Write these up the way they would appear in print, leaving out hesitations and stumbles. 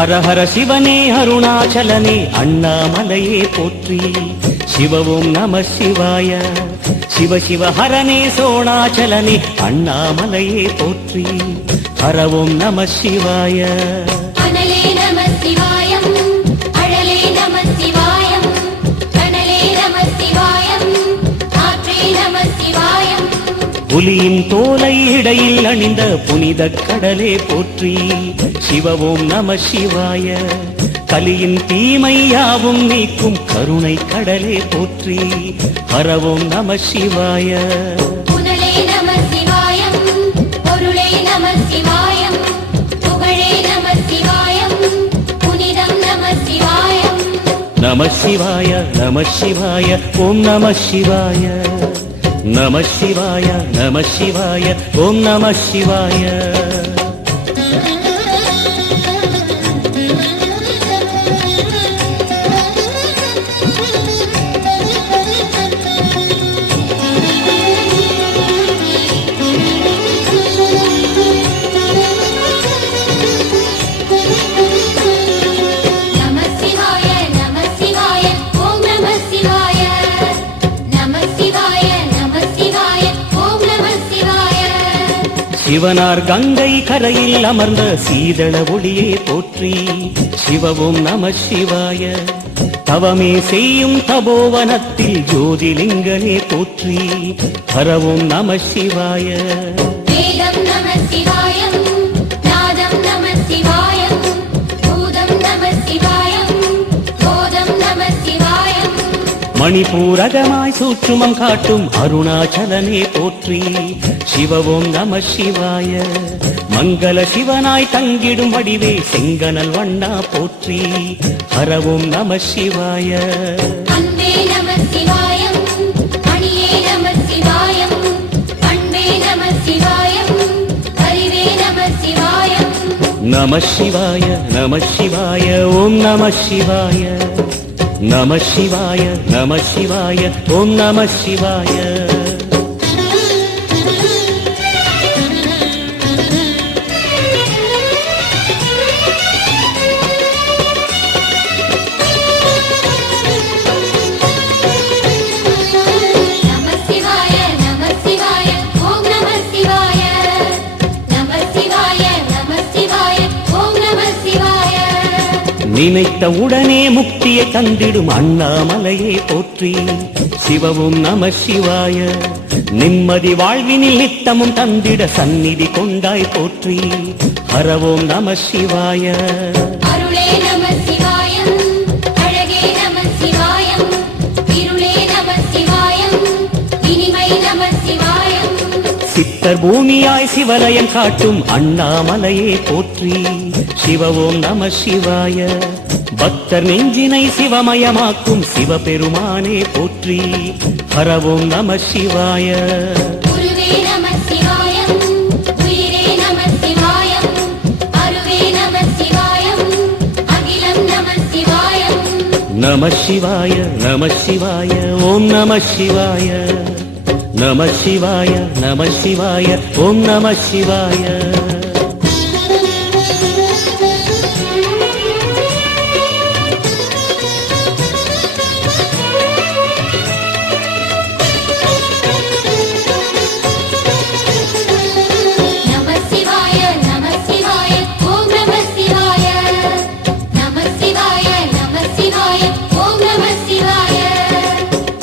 ஹர ஹர சிவனே அருணாச்சலனே அண்ணாமலையே போற்றி. சிவ ஓம் நம சிவாய. சிவ சிவ ஹரனே சோணாச்சலனே அண்ணாமலையே போற்றி. ஹர ஓம் நம சிவாய. அனலே நம சிவாயம், அழலே நம சிவாயம், கனலே நம சிவாயம், ஆற்றே நம சிவாயம். புலியின் தோலை இடையில் அணிந்த புனித கடலே போற்றி. சிவ ஓம் நம சிவாய. கலியின் தீமை யாவும் நீக்கும் கருணை கடலே போற்றி. ஹர ஓம் நம சிவாய. புனலே நம சிவாயம், பொருளே நம சிவாயம், புகழே நம சிவாயம், புனிதம் நம சிவாயம். நம சிவாய நம சிவாய ஓம் நம சிவாய. நம சிவாய நம சிவாய ஓம் நம சிவாய. நம சிவாய நம சிவாய ஓம் நம சிவாய. நம சிவாய நம சிவாய ஓம் நம சிவாய. சிவனார் கங்கை கரையில் அமர்ந்த சீதள ஒளியே போற்றி. சிவ ஓம் நம சிவாய. தவமே செய்யும் தபோவனத்தில் ஜோதிலிங்கனே போற்றி. ஹர ஓம் நம சிவாய. வேதம் நம சிவாயம், நாதம் நம சிவாயம், பூதம் நம சிவாயம், போதம் நம சிவாயம். மணிபூரகமாய் சூற்றுமம் காட்டும் அருணாச்சலனே போற்றி. சிவ ஓம் நம சிவாய. மங்கள சிவனாய் தங்கிடும் வடிவே செங்கனல் வண்ணா போற்றி. ஹர ஓம் நம சிவாய. அன்பே நம சிவாயம், அணியே நம சிவாயம், அன்பே நம சிவாயம், அறிவே நம சிவாயம். நம சிவாய நம சிவாய ஓம் நம சிவாய. நம சிவாய நம சிவாய ஓம் நம சிவாய. நம சிவாய நம சிவாய ஓம் நம சிவாய. நம சிவாய நம சிவாய ஓம் நம சிவாய. நினைத்த உடனே முக்தியை தந்திடும் அண்ணாமலையே போற்றி. சிவ ஓம் நம சிவாய. நிம்மதி வாழ்வினில் நித்தமும் தந்திட சந்நிதி கொண்டாய் போற்றி. ஹர ஓம் நம சிவாய. அருளே நம சிவாயம், அழகே நம சிவாயம், இருளே நம சிவாயம், இனிமை நம சிவாயம். சித்தர் பூமியாய் சிவலயம் காட்டும் அண்ணாமலையே போற்றி. சிவ ஓம் நம சிவாய. பக்தர் நெஞ்சினை சிவமயமாக்கும் சிவபெருமானே போற்றி. ஹர ஓம் நம சிவாய. குருவே நம சிவாயம், உயிரே நம சிவாயம், அருவே நம சிவாயம், அகிலம் நம சிவாயம். நம சிவாய நம சிவாய ஓம் நம சிவாய. நம சிவாய நம சிவாய ஓம் நம சிவாய. நம சிவாய நம சிவாய ஓம் நம சிவாய. நம சிவாய நம சிவாய ஓம் நம சிவாய.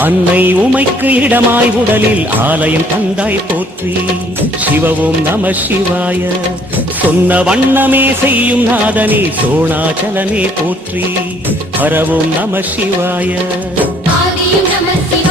அன்னை உமைக்கு இடமாய் உடலில் ஆலயம் தந்தாய் போற்றி. சிவ ஓம் நம சிவாய. சொன்ன வண்ணமே செய்யும் நாதனே சோணாச்சலனே போற்றி. ஹர ஓம் நம சிவாய. ஆதியும் நம சிவாய.